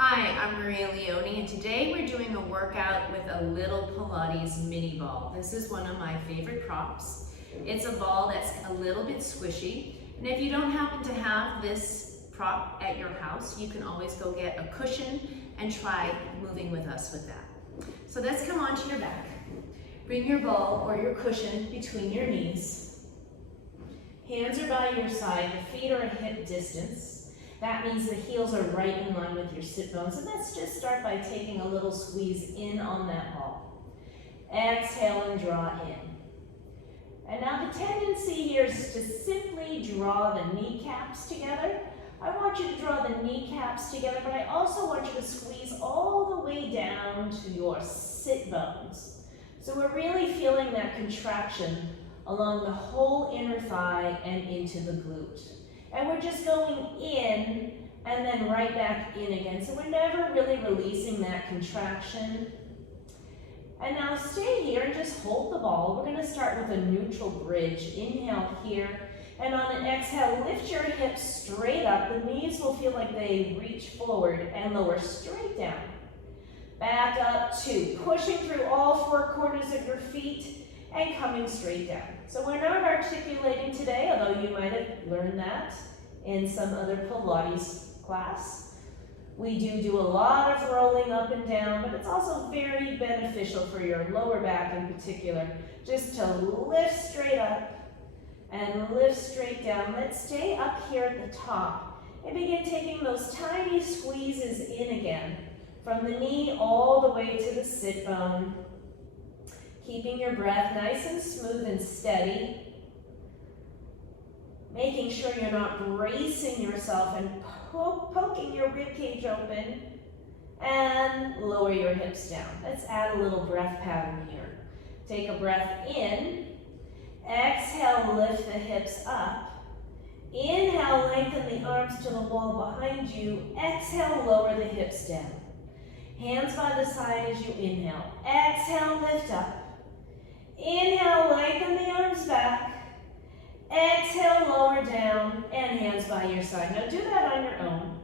Hi, I'm Maria Leone, and today we're doing a workout with a little Pilates mini ball. This is one of my favorite props. It's a ball that's a little bit squishy, and if you don't happen to have this prop at your house, you can always go get a cushion and try moving with us with that. So let's come onto your back. Bring your ball or your cushion between your knees. Hands are by your side, the feet are a hip distance. That means the heels are right in line with your sit bones. And let's just start by taking a little squeeze in on that ball. Exhale and draw in. And now the tendency here is to simply draw the kneecaps together. I want you to draw the kneecaps together, but I also want you to squeeze all the way down to your sit bones. So we're really feeling that contraction along the whole inner thigh and into the glute. And we're just going in and then right back in again. So we're never really releasing that contraction. And now stay here and just hold the ball. We're going to start with a neutral bridge. Inhale here. And on an exhale, lift your hips straight up. The knees will feel like they reach forward and lower straight down. Back up, 2. Pushing through all 4 corners of your feet and coming straight down. So we're not articulating today, although you might have learned that in some other Pilates class. We do a lot of rolling up and down, but it's also very beneficial for your lower back in particular, just to lift straight up and lift straight down. Let's stay up here at the top and begin taking those tiny squeezes in again, from the knee all the way to the sit bone. Keeping your breath nice and smooth and steady. Making sure you're not bracing yourself and poking your rib cage open. And lower your hips down. Let's add a little breath pattern here. Take a breath in. Exhale, lift the hips up. Inhale, lengthen the arms to the wall behind you. Exhale, lower the hips down. Hands by the side as you inhale. Exhale, lift up. Inhale, lengthen the arms back. Exhale, lower down, and hands by your side. Now do that on your own.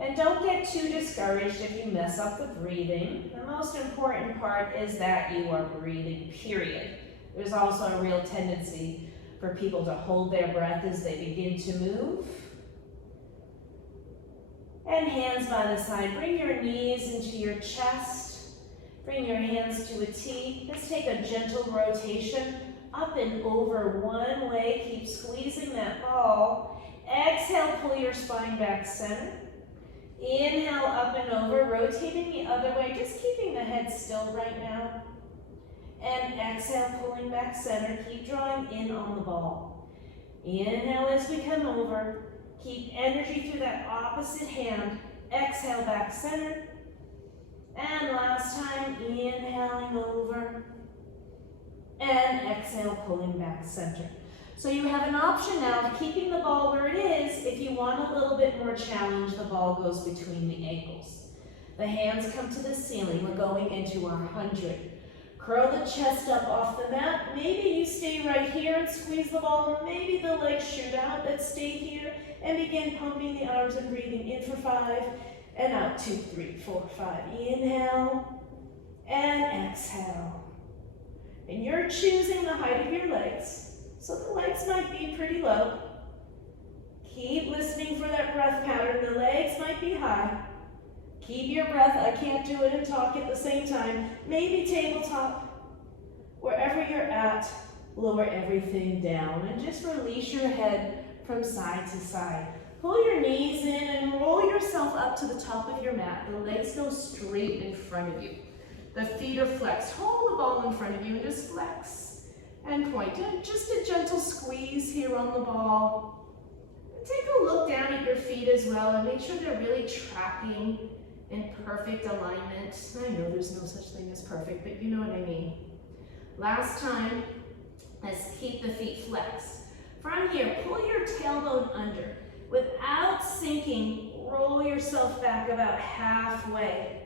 And don't get too discouraged if you mess up the breathing. The most important part is that you are breathing, period. There's also a real tendency for people to hold their breath as they begin to move. And hands by the side. Bring your knees into your chest. Bring your hands to a T. Let's take a gentle rotation up and over one way. Keep squeezing that ball. Exhale, pull your spine back center. Inhale, up and over, rotating the other way, just keeping the head still right now. And exhale, pulling back center. Keep drawing in on the ball. Inhale as we come over. Keep energy through that opposite hand. Exhale, back center. And last time, inhaling over. And exhale, pulling back center. So you have an option now of keeping the ball where it is. If you want a little bit more challenge, the ball goes between the ankles. The hands come to the ceiling. We're going into our 100. Curl the chest up off the mat. Maybe you stay right here and squeeze the ball. Maybe the legs shoot out. Let's stay here and begin pumping the arms and breathing in for 5. And out, 2, 3, 4, 5. Inhale and exhale. And you're choosing the height of your legs. So the legs might be pretty low. Keep listening for that breath pattern. The legs might be high. Keep your breath. I can't do it and talk at the same time. Maybe tabletop. Wherever you're at, lower everything down. And just release your head from side to side. Pull your knees in and roll yourself up to the top of your mat. The legs go straight in front of you. The feet are flexed. Hold the ball in front of you and just flex and point. And just a gentle squeeze here on the ball. And take a look down at your feet as well and make sure they're really tracking in perfect alignment. I know there's no such thing as perfect, but you know what I mean. Last time, let's keep the feet flexed. From here, pull your tailbone under. Without sinking, roll yourself back about halfway.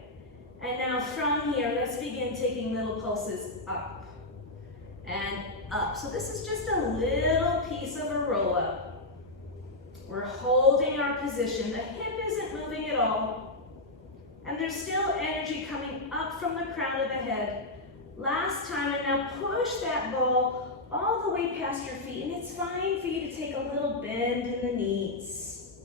And now from here, let's begin taking little pulses up and up. So this is just a little piece of a roll up. We're holding our position. The hip isn't moving at all. And there's still energy coming up from the crown of the head. Last time, and now push that ball all the way past your feet, and it's fine for you to take a little bend in the knees.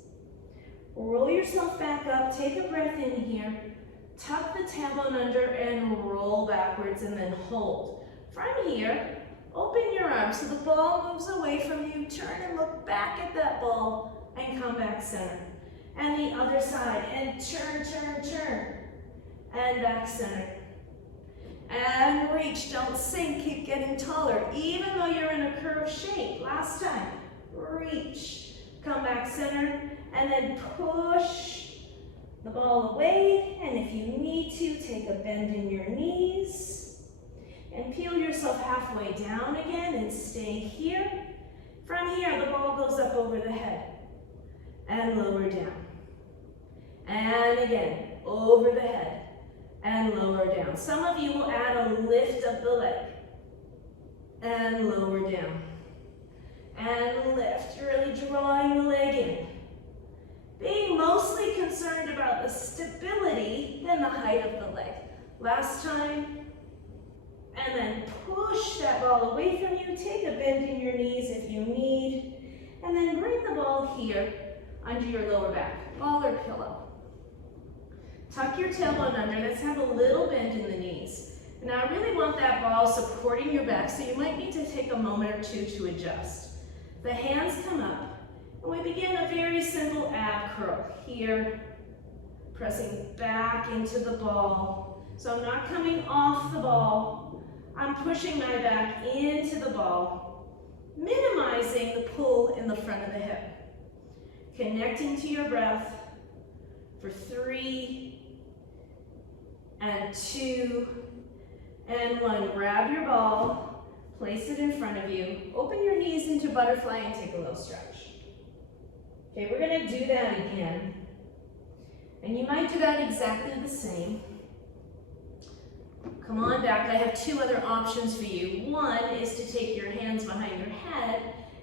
Roll yourself back up, take a breath in here, tuck the tailbone under and roll backwards and then hold. From here, open your arms so the ball moves away from you, turn and look back at that ball and come back center. And the other side, and turn, turn, turn, and back center. And reach, don't sink, keep getting taller, even though you're in a curved shape. Last time, reach, come back center, and then push the ball away, and if you need to, take a bend in your knees, and peel yourself halfway down again, and stay here. From here, the ball goes up over the head, and lower down. And again, over the head, and lower down. Some of you will add a lift of the leg, and lower down. And lift, really drawing the leg in. Being mostly concerned about the stability than the height of the leg. Last time, and then push that ball away from you. Take a bend in your knees if you need, and then bring the ball here under your lower back, ball or pillow. Tuck your tailbone under. Let's have a little bend in the knees. Now I really want that ball supporting your back, so you might need to take a moment or two to adjust. The hands come up, and we begin a very simple ab curl. Here, pressing back into the ball. So I'm not coming off the ball. I'm pushing my back into the ball, minimizing the pull in the front of the hip. Connecting to your breath for 3, and 2, and 1. Grab your ball, place it in front of you, open your knees into butterfly and take a little stretch. Okay, we're gonna do that again. And you might do that exactly the same. Come on back. I have 2 other options for you. One is to take your hands behind your head,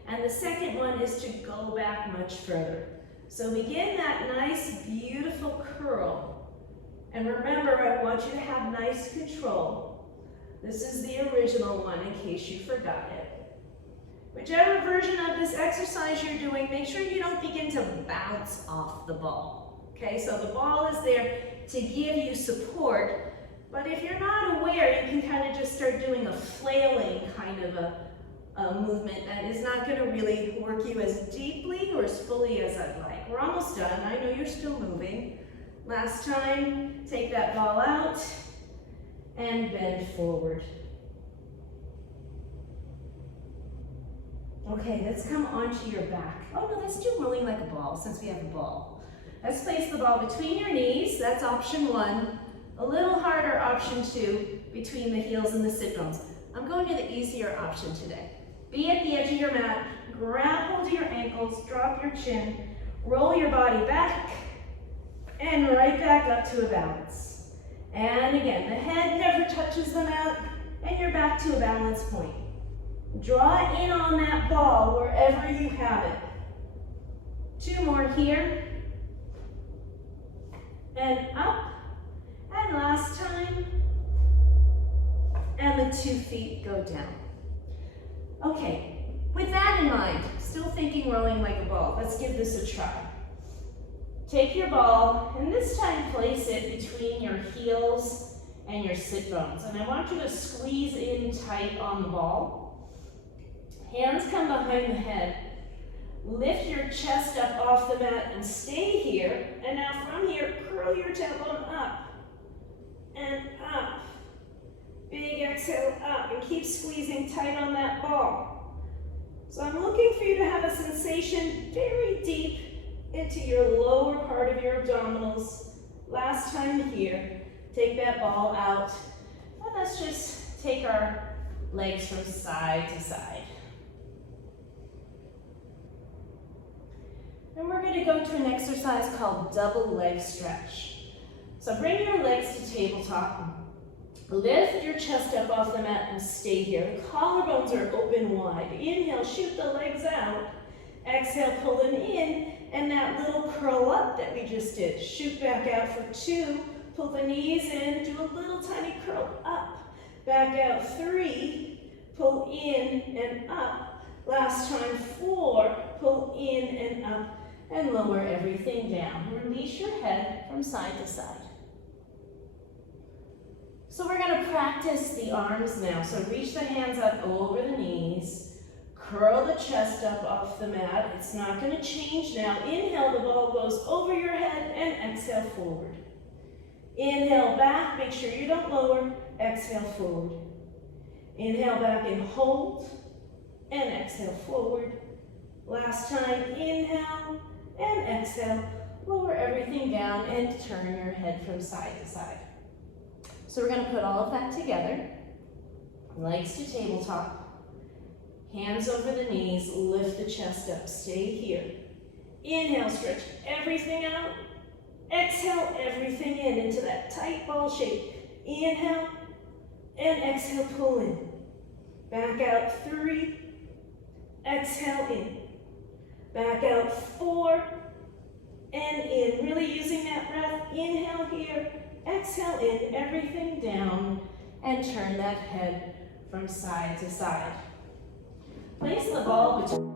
and the second one is to go back much further. So begin that nice, beautiful curl. And remember, I want you to have nice control. This is the original one in case you forgot it. Whichever version of this exercise you're doing, make sure you don't begin to bounce off the ball. Okay, so the ball is there to give you support, but if you're not aware, you can kind of just start doing a flailing kind of a movement that is not going to really work you as deeply or as fully as I'd like. We're almost done. I know you're still moving. Last time, take that ball out and bend forward. Okay, let's come onto your back. Oh no, let's do rolling like a ball since we have a ball. Let's place the ball between your knees. That's option 1. A little harder, option 2, between the heels and the sit bones. I'm going to the easier option today. Be at the edge of your mat, grab hold of your ankles, drop your chin, roll your body back, and right back up to a balance. And again, the head never touches the mat, and you're back to a balance point. Draw in on that ball wherever you have it. 2 more here. And up. And last time. And the 2 feet go down. Okay, with that in mind, still thinking rolling like a ball, let's give this a try. Take your ball, and this time place it between your heels and your sit bones. And I want you to squeeze in tight on the ball. Hands come behind the head. Lift your chest up off the mat and stay here. And now from here, curl your tailbone up and up. Big exhale up, and keep squeezing tight on that ball. So I'm looking for you to have a sensation very deep into your lower part of your abdominals. Last time here, take that ball out, and let's just take our legs from side to side. And we're going to go to an exercise called double leg stretch. So bring your legs to tabletop. Lift your chest up off the mat and stay here. The collarbones are open wide. Inhale, shoot the legs out. Exhale, pull them in. And that little curl up that we just did. Shoot back out for 2, pull the knees in, do a little tiny curl up, back out, 3, pull in and up. Last time, 4, pull in and up, and lower everything down. Release your head from side to side. So we're going to practice the arms now. So reach the hands up over the knees. Curl the chest up off the mat. It's not going to change now. Inhale, the ball goes over your head, and exhale forward. Inhale back, make sure you don't lower. Exhale forward. Inhale back and hold, and exhale forward. Last time, inhale and exhale. Lower everything down and turn your head from side to side. So we're going to put all of that together. Legs to tabletop. Hands over the knees. Lift the chest up. Stay here. Inhale, stretch everything out. Exhale everything in into that tight ball shape. Inhale and exhale, pull in. Back out, 3. Exhale in. Back out, 4. And in. Really using that breath. Inhale here. Exhale in, everything down, and turn that head from side to side. Place the ball between.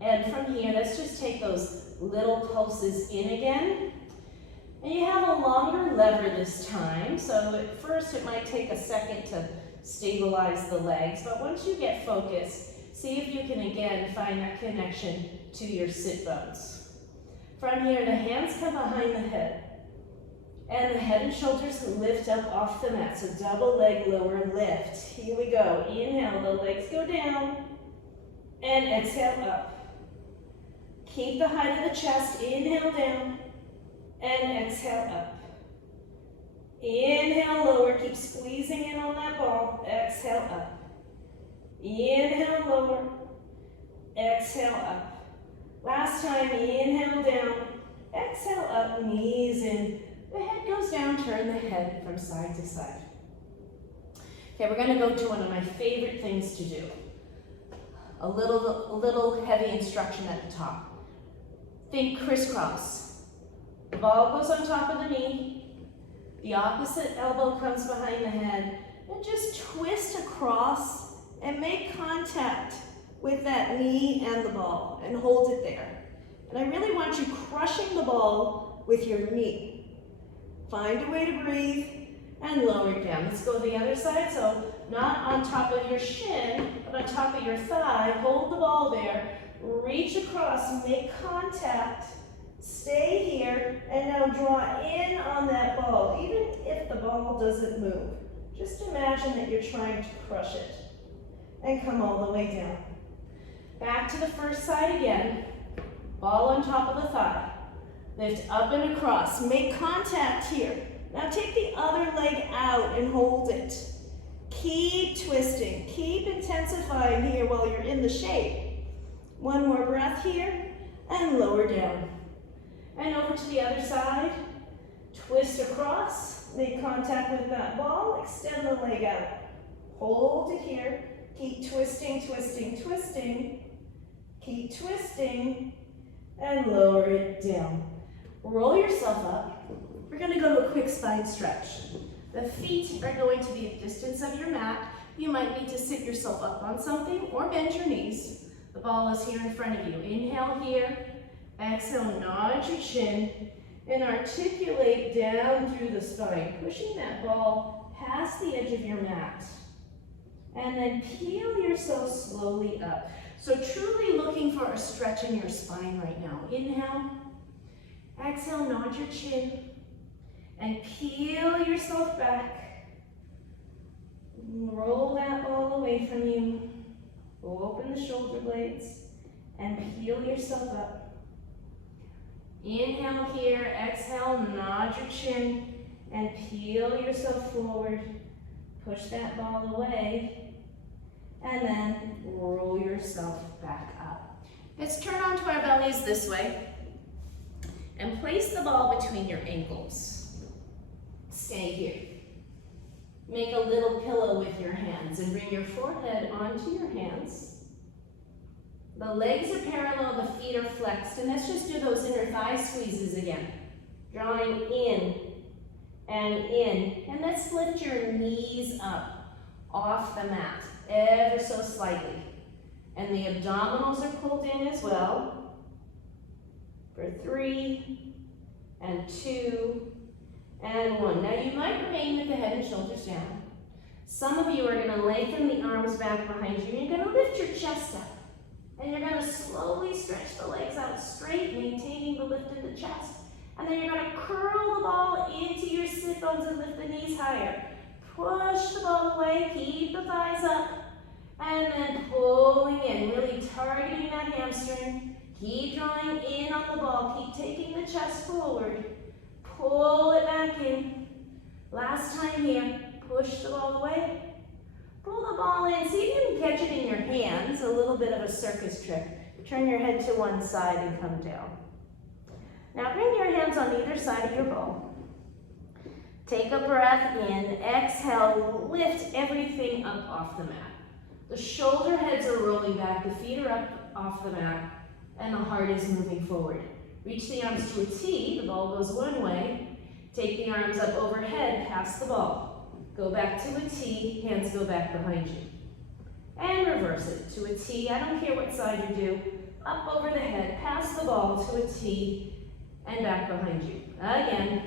And from here, let's just take those little pulses in again. And you have a longer lever this time, so at first it might take a second to stabilize the legs, but once you get focused, see if you can again find that connection to your sit bones. From here, the hands come behind the head, and the head and shoulders lift up off the mat, so double leg lower lift. Here we go. Inhale, the legs go down, and exhale up. Keep the height of the chest, inhale down, and exhale up. Inhale lower, keep squeezing in on that ball, exhale up. Inhale lower, exhale up. Last time, inhale down, exhale up, knees in. The head goes down, turn the head from side to side. Okay, we're gonna go to one of my favorite things to do. A little heavy instruction at the top. Think crisscross. The ball goes on top of the knee. The opposite elbow comes behind the head. And just twist across and make contact with that knee and the ball and hold it there. And I really want you crushing the ball with your knee. Find a way to breathe and lower it down. Let's go the other side. So not on top of your shin, but on top of your thigh. Hold the ball there. Reach across, make contact. Stay here, and now draw in on that ball, even if the ball doesn't move. Just imagine that you're trying to crush it. And come all the way down. Back to the first side again. Ball on top of the thigh. Lift up and across. Make contact here. Now take the other leg out and hold it. Keep twisting. Keep intensifying here while you're in the shape. One more breath here, and lower down. And over to the other side. Twist across. Make contact with that ball. Extend the leg out. Hold it here. Keep twisting, twisting, twisting. Keep twisting. And lower it down. Roll yourself up. We're going to go to a quick spine stretch. The feet are going to be a distance of your mat. You might need to sit yourself up on something or bend your knees. The ball is here in front of you. Inhale here. Exhale, nod your chin. And articulate down through the spine, pushing that ball past the edge of your mat. And then peel yourself slowly up. So truly looking for a stretch in your spine right now. Inhale. Exhale, nod your chin. And peel yourself back. Roll that ball away from you. Open the shoulder blades and peel yourself up. Inhale here, exhale, nod your chin, and peel yourself forward. Push that ball away, and then roll yourself back up. Let's turn onto our bellies this way, and place the ball between your ankles. Stay here. Make a little pillow with your hands, and bring your forehead onto your hands. The legs are parallel, the feet are flexed, and let's just do those inner thigh squeezes again. Drawing in and in, and let's lift your knees up off the mat, ever so slightly. And the abdominals are pulled in as well. For 3, and 2, and 1. Now you might remain with the head and shoulders down. Some of you are going to lengthen the arms back behind you, and you're going to lift your chest up. And you're going to slowly stretch the legs out straight, maintaining the lift in the chest. And then you're going to curl the ball into your sit bones and lift the knees higher. Push the ball away, keep the thighs up, and then pulling in, really targeting that hamstring. Keep drawing in on the ball, keep taking the chest forward. Pull it back in. Last time here, push the ball away. Pull the ball in, see if you can catch it in your hands, a little bit of a circus trick. Turn your head to one side and come down. Now bring your hands on either side of your ball. Take a breath in, exhale, lift everything up off the mat. The shoulder heads are rolling back, the feet are up off the mat, and the heart is moving forward. Reach the arms to a T, the ball goes one way. Take the arms up overhead, pass the ball. Go back to a T, hands go back behind you. And reverse it to a T, I don't care what side you do. Up over the head, pass the ball to a T, and back behind you. Again,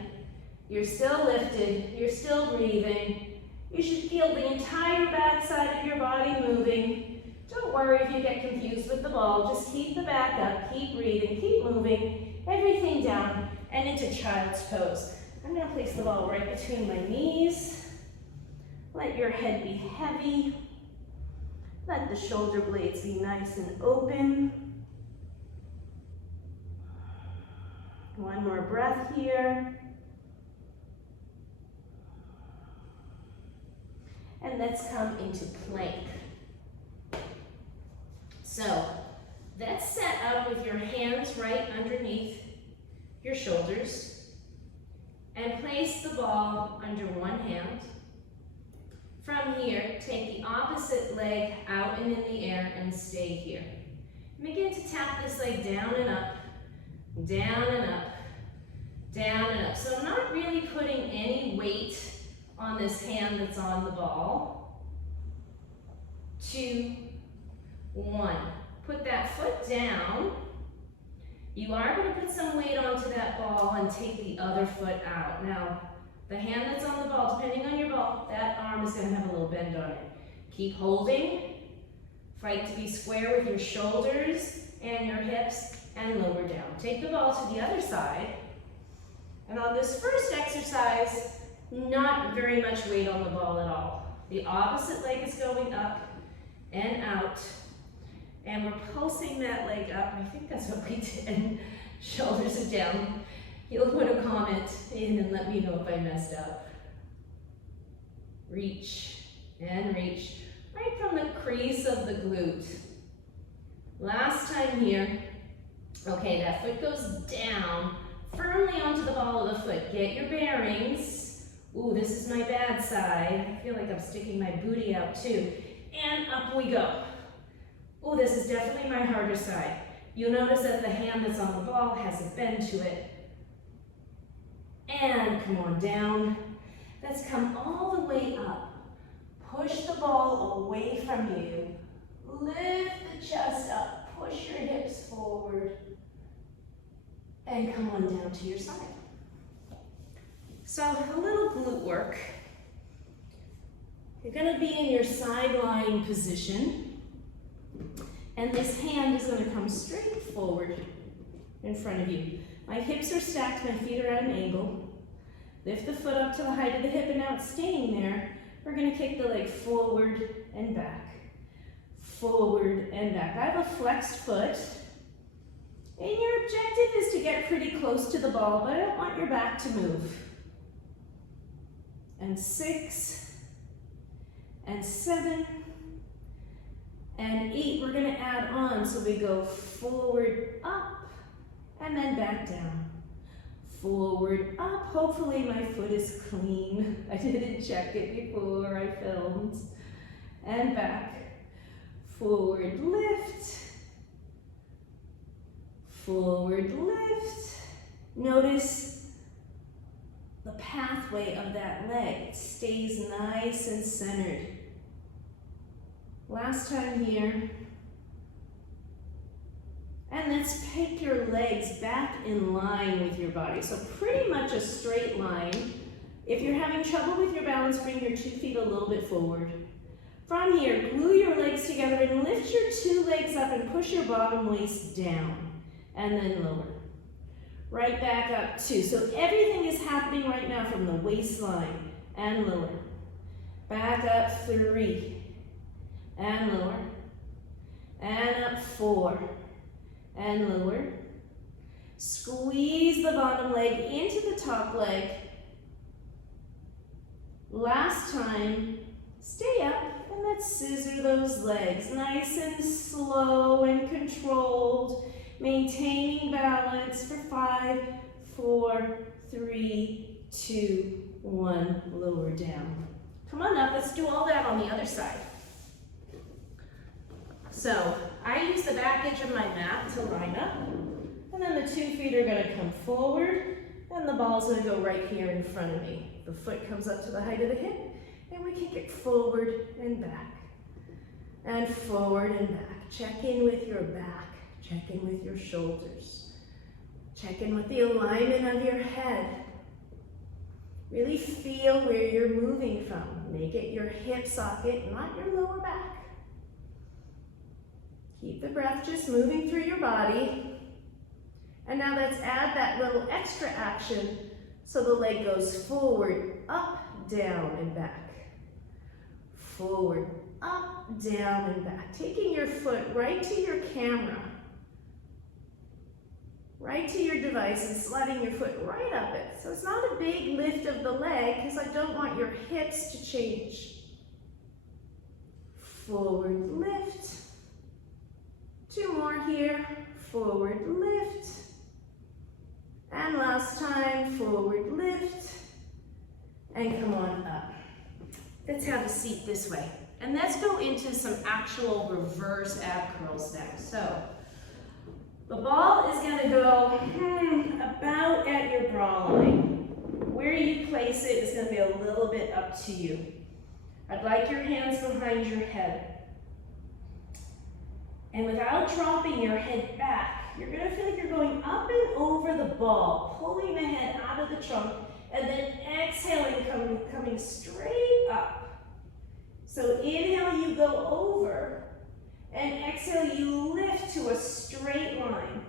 you're still lifted, you're still breathing. You should feel the entire back side of your body moving. Don't worry if you get confused with the ball, just keep the back up, keep breathing, keep moving, everything down and into child's pose. I'm going to place the ball right between my knees. Let your head be heavy. Let the shoulder blades be nice and open. One more breath here. And let's come into plank. So, let's set up with your hands right underneath your shoulders and place the ball under one hand. From here, take the opposite leg out and in the air and stay here. Begin to tap this leg down and up, down and up, down and up. So I'm not really putting any weight on this hand that's on the ball. 2, 1. Put that foot down. You are going to put some weight onto that ball and take the other foot out. Now, the hand that's on the ball, depending on your ball, that arm is going to have a little bend on it. Keep holding. Fight to be square with your shoulders and your hips and lower down. Take the ball to the other side. And on this first exercise, not very much weight on the ball at all. The opposite leg is going up and out. And we're pulsing that leg up. I think that's what we did. Shoulders are down. You'll put a comment in and let me know if I messed up. Reach and reach. Right from the crease of the glute. Last time here. Okay, that foot goes down firmly onto the ball of the foot. Get your bearings. Ooh, this is my bad side. I feel like I'm sticking my booty out too. And up we go. Ooh, this is definitely my harder side. You'll notice that the hand that's on the ball has a bend to it. And come on down. Let's come all the way up. Push the ball away from you. Lift the chest up. Push your hips forward. And come on down to your side. So a little glute work. You're going to be in your side lying position. And this hand is going to come straight forward in front of you. My hips are stacked, my feet are at an angle. Lift the foot up to the height of the hip, and now it's staying there. We're going to kick the leg forward and back. Forward and back. I have a flexed foot. And your objective is to get pretty close to the ball, but I don't want your back to move. And 6, and 7, and 8. We're going to add on, so we go forward, up, and then back down. Forward, up. Hopefully my foot is clean. I didn't check it before I filmed. And back. Forward, lift. Forward, lift. Notice the pathway of that leg. It stays nice and centered. Last time here. And let's pick your legs back in line with your body. So pretty much a straight line. If you're having trouble with your balance, bring your 2 feet a little bit forward. From here, glue your legs together and lift your 2 legs up and push your bottom waist down. And then lower. Right back up 2. So everything is happening right now from the waistline and lower. Back up 3. And lower. And up 4. And lower. Squeeze the bottom leg into the top leg. Last time, stay up and let's scissor those legs. Nice and slow and controlled. Maintaining balance for 5, 4, 3, 2, 1. Lower down. Come on up, let's do all that on the other side. So, I use the back edge of my mat to line up, and then the 2 feet are going to come forward, and the ball's going to go right here in front of me. The foot comes up to the height of the hip, and we kick it forward and back, and forward and back. Check in with your back, check in with your shoulders, check in with the alignment of your head. Really feel where you're moving from. Make it your hip socket, not your lower back. Keep the breath just moving through your body. And now let's add that little extra action so the leg goes forward, up, down, and back. Forward, up, down, and back. Taking your foot right to your camera, right to your device, and sliding your foot right up it. So it's not a big lift of the leg because I don't want your hips to change. Forward, lift. 2 more here, forward lift, and last time, forward lift, and come on up. Let's have a seat this way, and let's go into some actual reverse ab curls now. So, the ball is going to go about at your bra line. Where you place it is going to be a little bit up to you. I'd like your hands behind your head. And without dropping your head back, you're going to feel like you're going up and over the ball, pulling the head out of the trunk, and then exhaling, coming straight up. So inhale, you go over, and exhale, you lift to a straight line.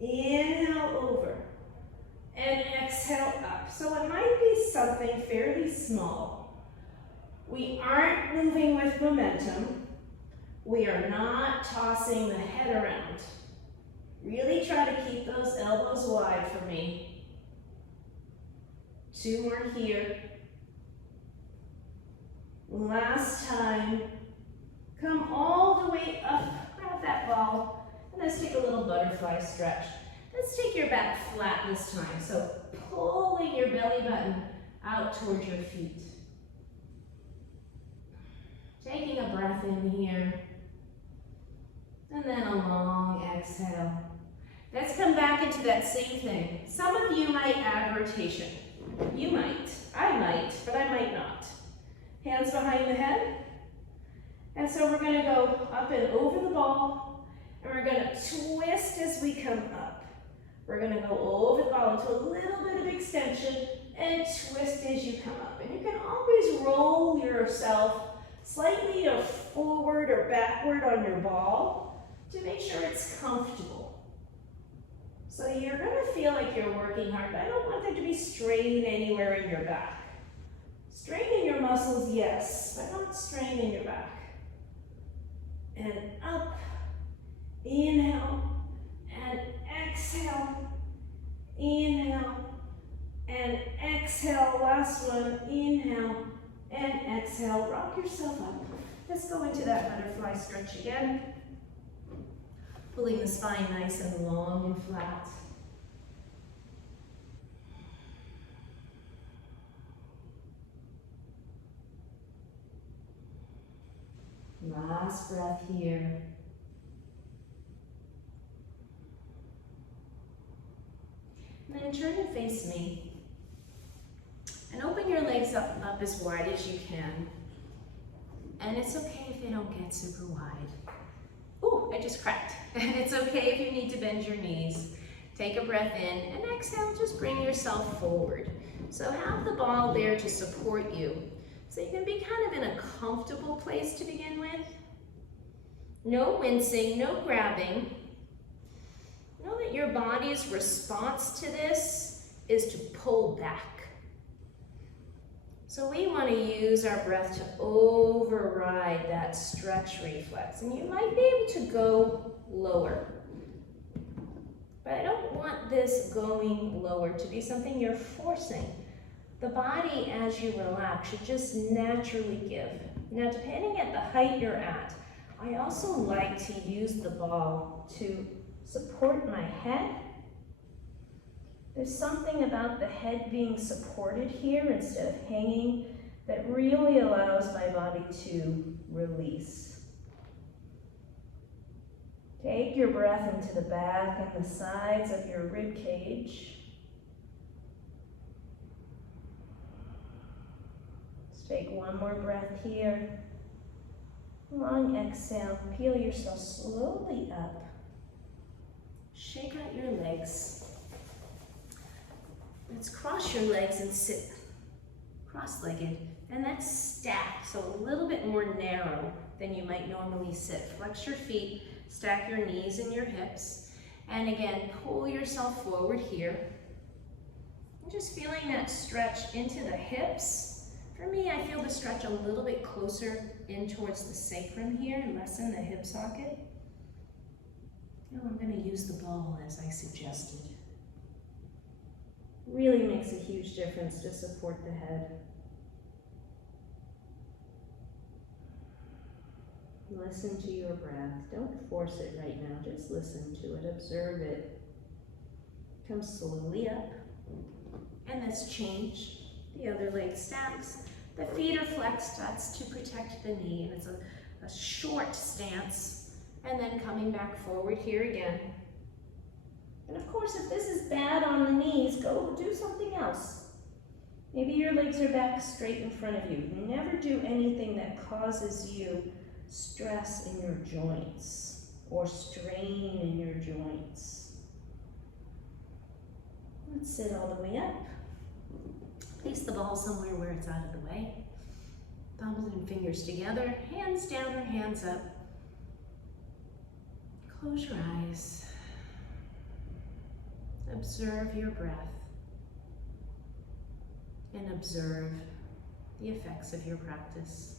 Inhale over, and exhale up. So it might be something fairly small. We aren't moving with momentum. We are not tossing the head around. Really try to keep those elbows wide for me. 2 more here. Last time. Come all the way up. Grab that ball. And let's take a little butterfly stretch. Let's take your back flat this time. So pulling your belly button out towards your feet. Taking a breath in here. And then a long exhale. Let's come back into that same thing. Some of you might add rotation. You might. I might, but I might not. Hands behind the head. And so we're going to go up and over the ball. And we're going to twist as we come up. We're going to go over the ball into a little bit of extension and twist as you come up. And you can always roll yourself slightly forward or backward on your ball to make sure it's comfortable. So you're going to feel like you're working hard, but I don't want there to be strain anywhere in your back. Strain in your muscles, yes, but not strain in your back. And up, inhale, and exhale. Inhale and exhale. Last one. Inhale and exhale. Rock yourself up. Let's go into that butterfly stretch again. Pulling the spine nice and long and flat. Last breath here. And then turn and face me. And open your legs up as wide as you can. And it's okay if they don't get super wide. Ooh, I just cracked. And it's okay if you need to bend your knees. Take a breath in and exhale, just bring yourself forward. So have the ball there to support you. So you can be kind of in a comfortable place to begin with. No wincing, no grabbing. Know that your body's response to this is to pull back. So we want to use our breath to override that stretch reflex. And you might be able to go lower. But I don't want this going lower to be something you're forcing. The body, as you relax, should just naturally give. Now, depending at the height you're at, I also like to use the ball to support my head. There's something about the head being supported here instead of hanging that really allows my body to release. Take your breath into the back and the sides of your rib cage. Let's take one more breath here. Long exhale, peel yourself slowly up. Shake out your legs. Let's cross your legs and sit cross-legged. And that's stacked, so a little bit more narrow than you might normally sit. Flex your feet, stack your knees and your hips. And again, pull yourself forward here. And just feeling that stretch into the hips. For me, I feel the stretch a little bit closer in towards the sacrum here and less in the hip socket. Now I'm going to use the ball as I suggested. Really makes a huge difference to support the head. Listen to your breath. Don't force it right now. Just listen to it. Observe it. Come slowly up. And let's change. The other leg stacks. The feet are flexed. That's to protect the knee. And it's a short stance. And then coming back forward here again. And of course, if this is bad on the knees, go do something else. Maybe your legs are back straight in front of you. Never do anything that causes you stress in your joints or strain in your joints. Let's sit all the way up. Place the ball somewhere where it's out of the way. Thumbs and fingers together, hands down or hands up. Close your eyes. Observe your breath and observe the effects of your practice.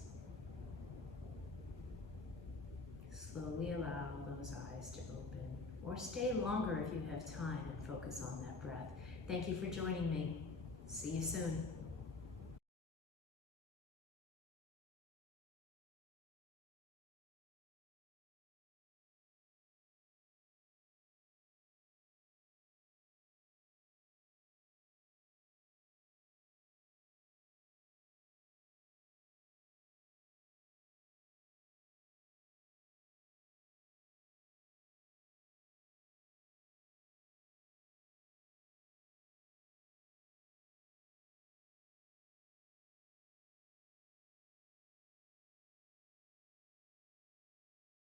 Slowly allow those eyes to open, or stay longer if you have time and focus on that breath. Thank you for joining me. See you soon.